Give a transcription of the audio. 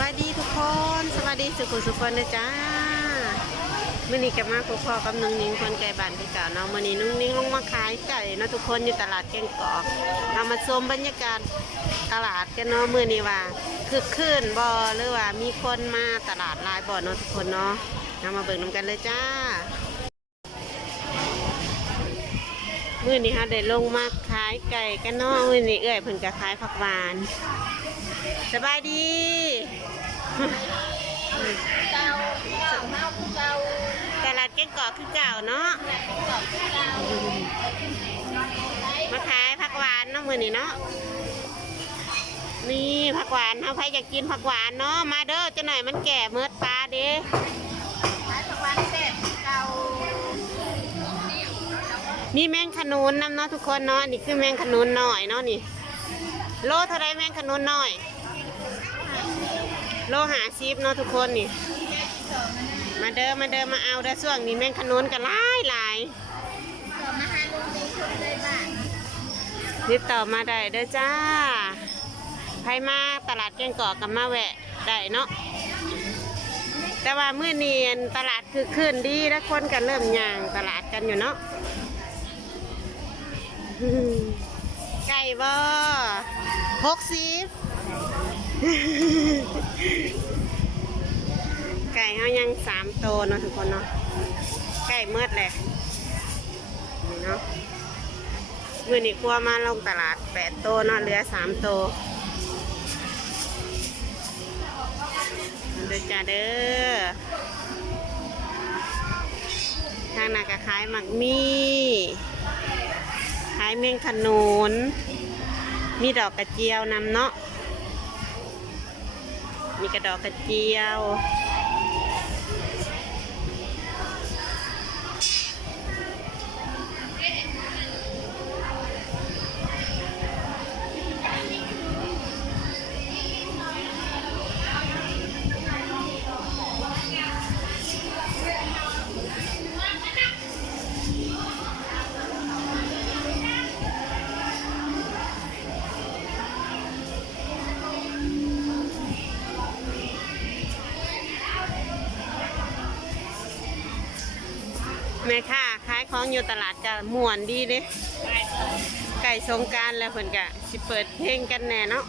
วัสดีทุกคน สวัสดีสุขุสุขคนนะจ้ามื่อนี้กับมาคุพ่อกับนุ่งนิ้งคนไก่บ้านที่ก่าเนาะมื่อนี้นุ่งนิ้งลงมาขายไก่เนาะทุกคนอยู่ตลาดแกงกอกเรามาชมบรรยากาศตลาดกันเนาะมื่อนี้ว่าคือคืนบ่หรือว่ามีคนมาตลาดลายบ่เนาะทุกคนเนาะเรามาเบิ่งนำกันเลยจ้า มื่อนี้ค่ะได้ลงมาขายไก่กันนาะมื่อนี้เอื้อยเพิ่นก็ขายผักหวาน สบายดีเจ้าเจ้าเฮาผู้เจ้าตลาดแกงกอกคือเก่าเนาะมาขายผักหวานเนาะมือนี้เนาะนี่ผักหวานเอาใครอยากกินผักหวานเนาะมาเด้อจะหน่อยมันแก่เมิดปลาเด้ มีแมงขนุนนำเนาะทุกคนเนาะนี่คือแมงขนุนหน่อยเนาะนี่ โลเท่าไรแมงขนุนหน่อย โลหาซิบเนาะทุกคนนี่ มาเด้อมาเด้อมาเอาเด้อช่วงนี้แมงขนุนกันหลายหลายต่อมาหาลุงในชุดเลยบ้านติดต่อมาได้เด้อจ้าใครมาตลาดแกงกอกกับมาแวะได้เนาะแต่ว่าเมื้อเนี้อันตลาดคือคืนดีแล้วคนกันเริ่มย่างตลาดกันอยู่เนาะ ไก่บ่หกสิบไก่เขายังสามโตวเนาะทุกคนเนาะไก่เมืดเลยนี่เนาะมื่อนี้กลัวมาลงตลาดแปดโตวเนาะเหลือสามโตวเด้อจ้าเด้อทางนากะขายหมักมี่ายเมี่ยงขนุนมีดอกกระเจียวนำเนาะมีกระดอกกระเจียว ม่ค่ะขายของอยู่ตลาดกะม่วนดีเด้ไก่สงการแล้วเพิ่นกะสิเปิดเพลงกันแน่เนาะ